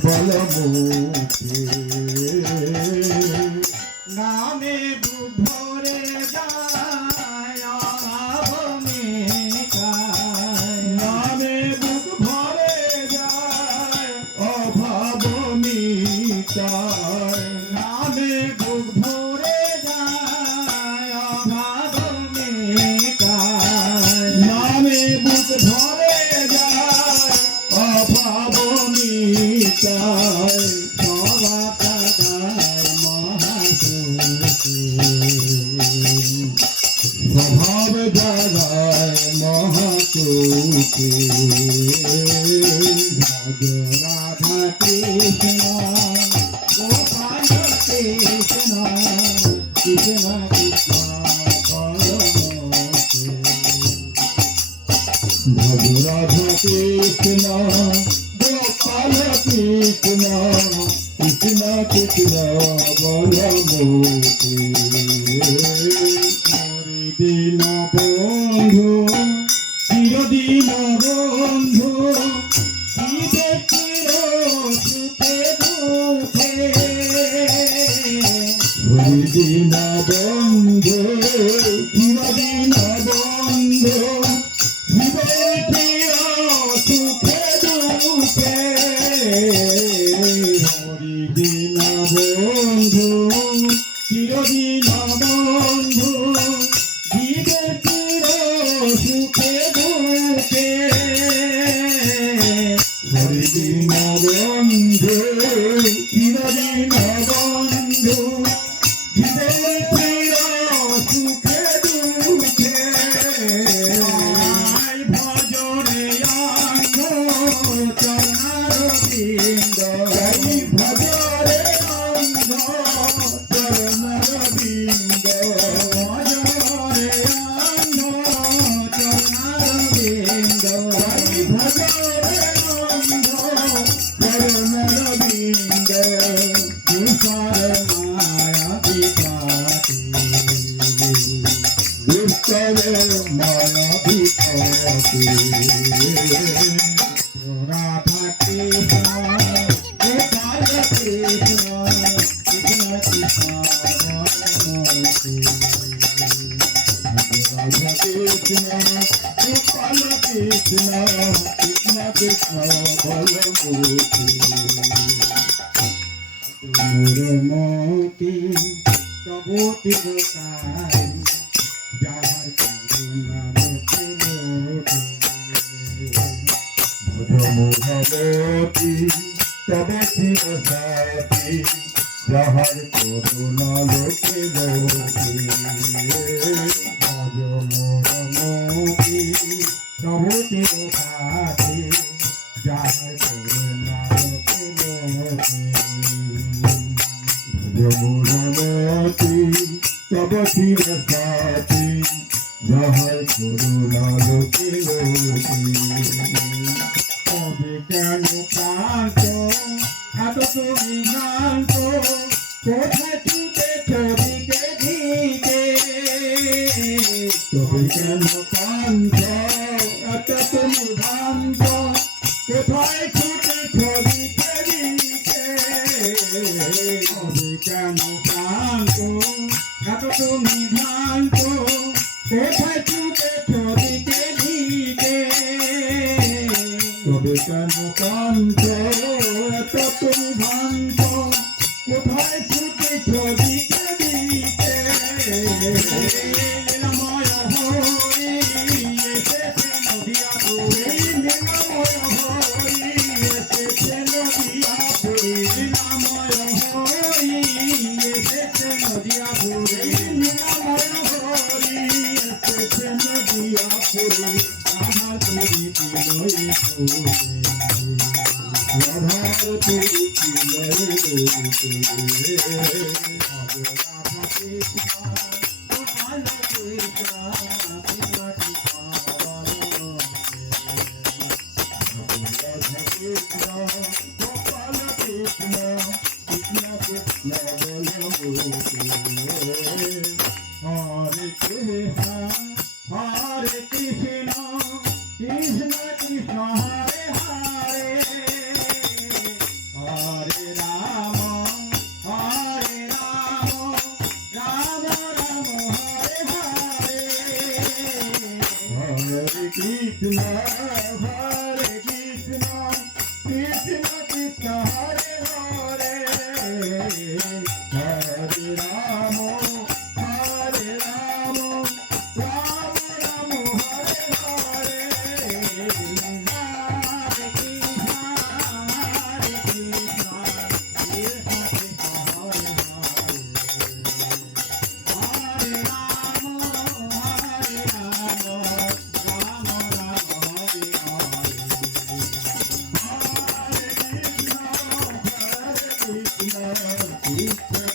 বলমুখে নামে ভরে যায় অভাবমিতায় নামে বুক ভরে যায় অভাব মিটায় নামে বুক ভরে যায় অভাবমিতায় নামে বুক ভরে যায় অভাব মিটায় স্বভাব জাগায় মহাচুকে ভজ রাধা কৃষ্ণ গোপাল কৃষ্ণ কৃষ্ণ কৃষ্ণ পরমতে ভজ রাধা কৃষ্ণ গোপাল কৃষ্ণ কৃষ্ণ কৃষ্ণ বলমুখে দিন বন্ধু চিরদিন বন্ধু দিবে চির সুখে দুঃখে হরিদিন বন্ধু চিরদিন বন্ধু জীবে প্রিয় সুখে দুঃখে হরিদিন বন্ধু চিরদিন বন্ধু দিবে চির সুখে দুঃখে হরিদিন বন্ধু চিরদিন বন্ধু জীবে প্রিয় সুখে দুঃখে আয় ভজরে অঙ্গ চরণারবিন্দ জয় ভজরে অন্ধ চরণরবিন্দ ভজরে অঙ্গ চরণারবিন্দ জয় ভজরে অন্ধ চরণরবিন্দ তুষার মায়া বিপাতি দুষ্টরে মায়া বিপতি রাধা কৃষ্ণ গোপাল কৃষ্ণ কৃষ্ণ কৃষ্ণ বলমুখে রাধা কৃষ্ণ গোপাল কৃষ্ণ কৃষ্ণ কৃষ্ণ বলমুখে মোরমতি তবু তিরকাই যার করুণা লোকে লোকে ভজমুখবতী তব শিব সাথী যাহার করুণা লোকে লোকে ভজমতি তবু তিরকাই যার করুণা লোকে লোকে যমুনাবতী তব শিব সাথী যাহার করুণা লোকে লোকে তবে কেন কান্ত এত তুমি শান্ত কোথায় ছুটে ছবিকে দিকে তবে কেন কান্ত এত তুমি ভ্রান্ত কোথায় ছুটে ছবিকে দিকে তবে কেন কান্ত এত তুমি ভ্রান্ত কোথায় ছুটে ছবিকে দিকে তবে কেন কান্ত এত তুমি ভ্রান্ত কোথায় ছুটে ছবিকে দিকে লীলাময় হরি এসেছে নদিয়া পুরে লীলাময় হরি এসেছে নদিয়া পুরে লীলাময় হরি এসেছে নদিয়া পুরে লীলাময় হরি এসেছে নদিয়া পুরে আমার পুরী লই পুরে রাধার প্রীতি লয়ে রাধা কৃষ্ণ গোপাল কৃষ্ণ কৃষ্ণ কৃষ্ণ রাধা কৃষ্ণ গোপাল কৃষ্ণ কৃষ্ণ কৃষ্ণ বলমুখে হরে কৃষ্ণ হরে কৃষ্ণ কৃষ্ণ কৃষ্ণ হরে হরে কৃষ্ণ হরে হরে হরে রাম রাম রাম হরে হরে হরে কৃষ্ণ কৃষ্ণ হরে হরে হরে রাম রাম হরে হরে Krishna, Krishna,